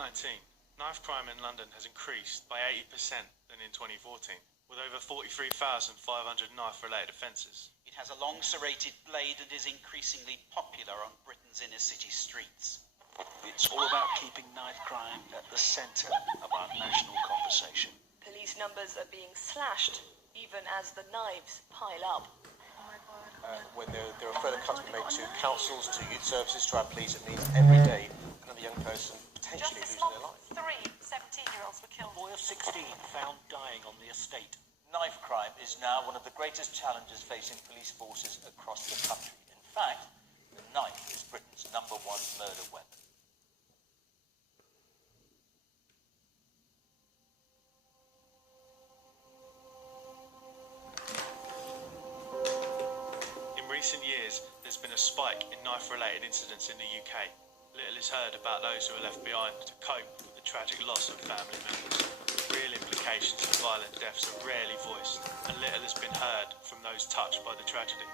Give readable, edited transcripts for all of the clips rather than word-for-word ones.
2019, knife crime in London has increased by 80% than in 2014, with over 43,500 knife-related offences. It has a long serrated blade and is increasingly popular on Britain's inner-city streets. It's all about keeping knife crime at the centre of our national conversation. Police numbers are being slashed, even as the knives pile up. When there are further cuts being made to councils, to youth services, to our police, it means every day another young person potentially losing their life. 3 17-year-olds were killed. A boy of 16 found dying on the estate. Knife crime is now one of the greatest challenges facing police forces across the country. In fact, the knife is Britain's #1 murder weapon. In recent years, there's been a spike in knife-related incidents in the UK. Little is heard about those who are left behind to cope with the tragic loss of family members. Real implications of violent deaths are rarely voiced, and little has been heard from those touched by the tragedy.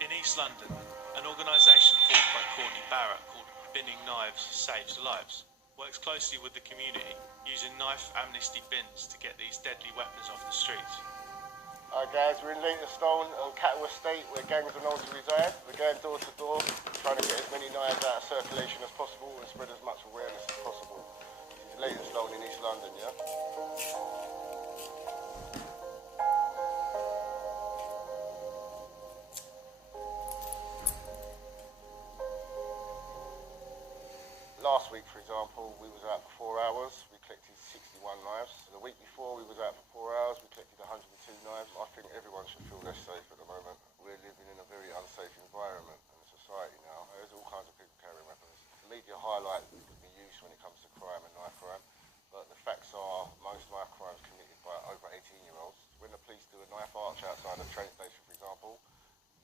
In East London, an organisation formed by Courtney Barrett called Binning Knives Saves Lives works closely with the community, using knife amnesty bins to get these deadly weapons off the streets. Hi guys, we're in Leytonstone on Cattle Estate where gangs are known to reside. We're going door to door, trying to get as many knives out of circulation as possible and spread as much awareness as possible. This is Leytonstone in East London, yeah? Last week, for example, we was out for 4 hours. We collected 61 knives. And the week before, we was out for 4 hours. We collected 102 knives. I think everyone should feel less safe at the moment. We're living in a very unsafe environment and society now. There's all kinds of people carrying weapons. The media highlight can be used when it comes to crime and knife crime, but the facts are most knife crimes committed by over 18-year-olds. When the police do a knife arch outside a train station, for example,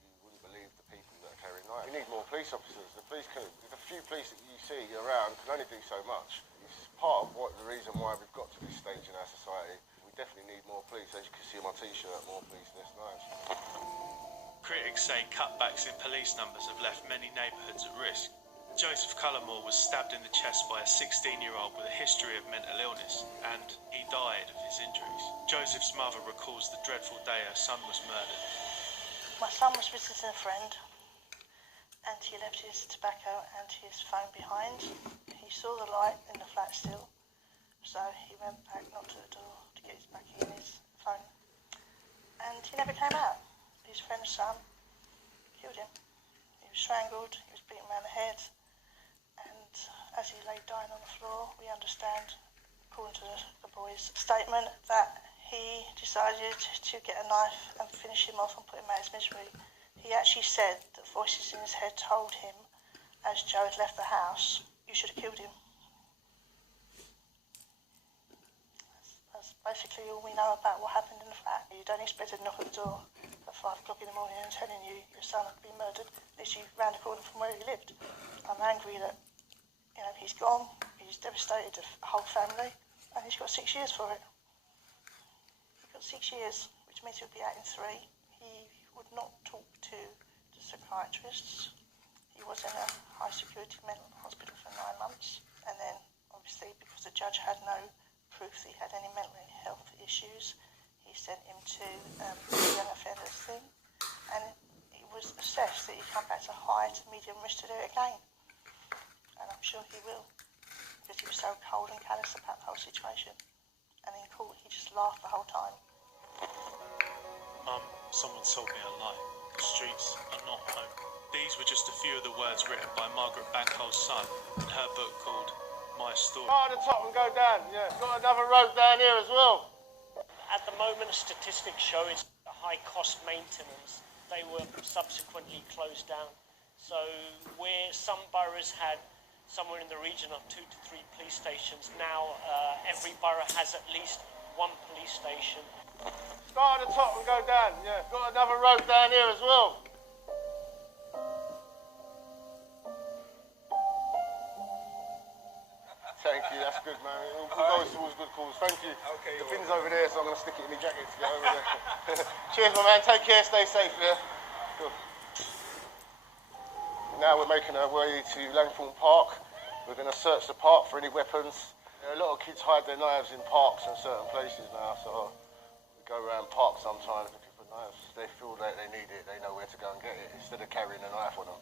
you wouldn't believe the people that are carrying knives. We need more police officers. The few police that you see around can only do so much. It's part of the reason why we've got to this stage in our society. We definitely need more police. As you can see on my t-shirt, more police, less knives. Critics say cutbacks in police numbers have left many neighbourhoods at risk. Joseph Cullimore was stabbed in the chest by a 16-year-old with a history of mental illness, and he died of his injuries. Joseph's mother recalls the dreadful day her son was murdered. My son was visiting a friend, and he left his tobacco and his phone behind. He saw the light in the flat still, so he went back, knocked at the door to get his back in his phone, and he never came out. His friend's son killed him. He was strangled, he was beaten around the head, and as he lay dying on the floor, we understand, according to the boy's statement, that he decided to get a knife and finish him off and put him out of his misery. He actually said that voices in his head told him, as Joe had left the house, you should have killed him. That's basically all we know about what happened in the flat. You don't expect to knock at the door at 5 o'clock in the morning and telling you your son had been murdered, literally round the corner from where he lived. I'm angry that, he's gone, he's devastated the whole family, and he's got 6 years for it. He's got 6 years, which means he'll be out in 3. He would not talk to the psychiatrists. He was in a high security mental hospital for 9 months, and then obviously because the judge had no proof that he had any mental health issues, he sent him to the young offenders thing, and it was assessed that he'd come back to high to medium risk to do it again, and I'm sure he will, because he was so cold and callous about the whole situation, and in court he just laughed the whole time. Someone told me a lie. The streets are not home. These were just a few of the words written by Margaret Bankhold's son in her book called My Story. Start at the top and go down, yeah. Got another road down here as well. At the moment, statistics show it's high cost maintenance. They were subsequently closed down. So where some boroughs had somewhere in the region of 2 to 3 police stations, now every borough has at least 1 police station. Start at the top and go down, yeah. Got another road down here as well. Thank you, that's good, man. We'll go towards good calls. Thank you. Okay. The pin's over there, so I'm going to stick it in my jacket to get over there. Cheers, my man. Take care. Stay safe, yeah? Cool. Now we're making our way to Langthorne Park. We're going to search the park for any weapons. A lot of kids hide their knives in parks and certain places now, so we go around parks sometimes looking for knives. They feel that they need it, they know where to go and get it, instead of carrying a knife on them.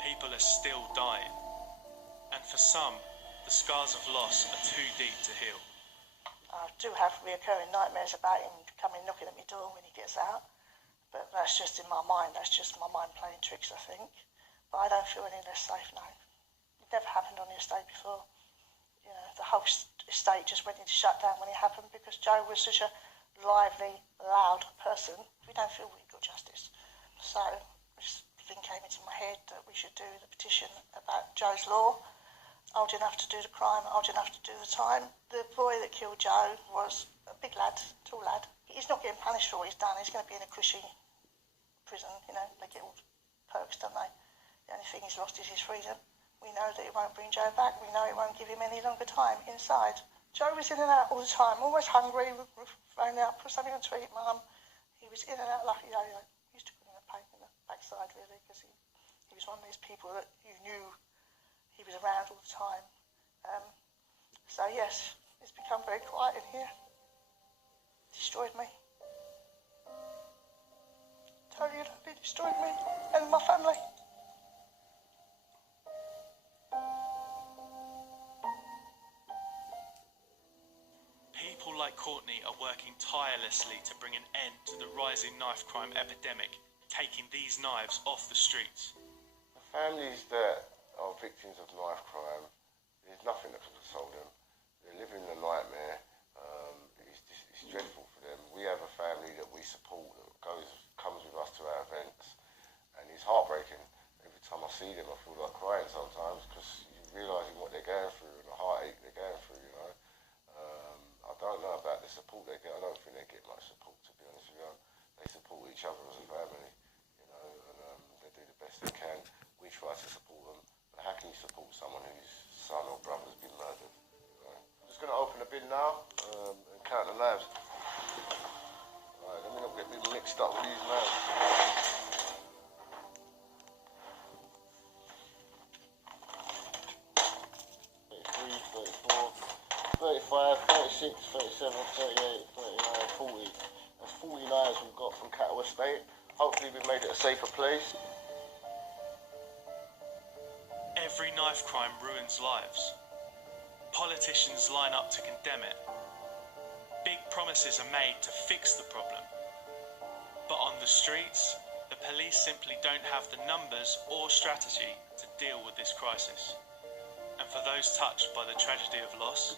People are still dying, and for some, the scars of loss are too deep to heal. I do have reoccurring nightmares about him coming knocking at my door when he gets out, but that's just in my mind. That's just my mind playing tricks, I think. But I don't feel any less safe now. It never happened on the estate before. You know, the whole estate just went into shutdown when it happened because Joe was such a lively, loud person. We don't feel we got justice. So this thing came into my head that we should do the petition about Joe's law. Old enough to do the crime, old enough to do the time. The boy that killed Joe was a big lad, tall lad. He's not getting punished for what he's done. He's going to be in a cushy prison, you know. They get all the perks, don't they? The only thing he's lost is his freedom. We know that it won't bring Joe back. We know it won't give him any longer time inside. Joe was in and out all the time, always hungry, phone out, put something on to eat, Mum. He was in and out like a yo-yo. Used to put him a pain in the backside, really, because he was one of these people that you knew he was around all the time. So yes, it's become very quiet in here. Destroyed me. Totally destroyed me and my family. People like Courtney are working tirelessly to bring an end to the rising knife crime epidemic, taking these knives off the streets. The families that are victims of knife crime, there's nothing that can console them. They're living a nightmare. It's dreadful for them. We have a family that we support that comes with us to our events, and it's heartbreaking. Every time I see them, I feel like crying sometimes because you're realising what they're going through and the heartache they're going through, you know. I don't know about the support they get. I don't think they get much support, to be honest with you. They support each other as a family, you know, and they do the best they can. We try to support them. But how can you support someone whose son or brother's been murdered? You know? I'm just going to open the bin now and count the knives. Right, let me not get me mixed up with these knives. 35, 36, 37, 38, 39, 40. That's 40 knives we've got from Cattle Estate. Hopefully we've made it a safer place. Every knife crime ruins lives. Politicians line up to condemn it. Big promises are made to fix the problem. But on the streets, the police simply don't have the numbers or strategy to deal with this crisis. And for those touched by the tragedy of loss,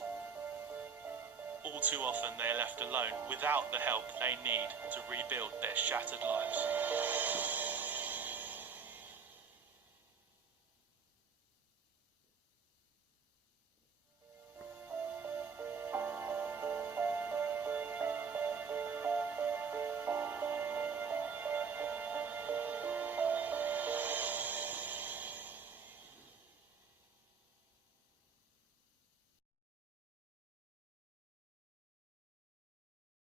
all too often they are left alone without the help they need to rebuild their shattered lives.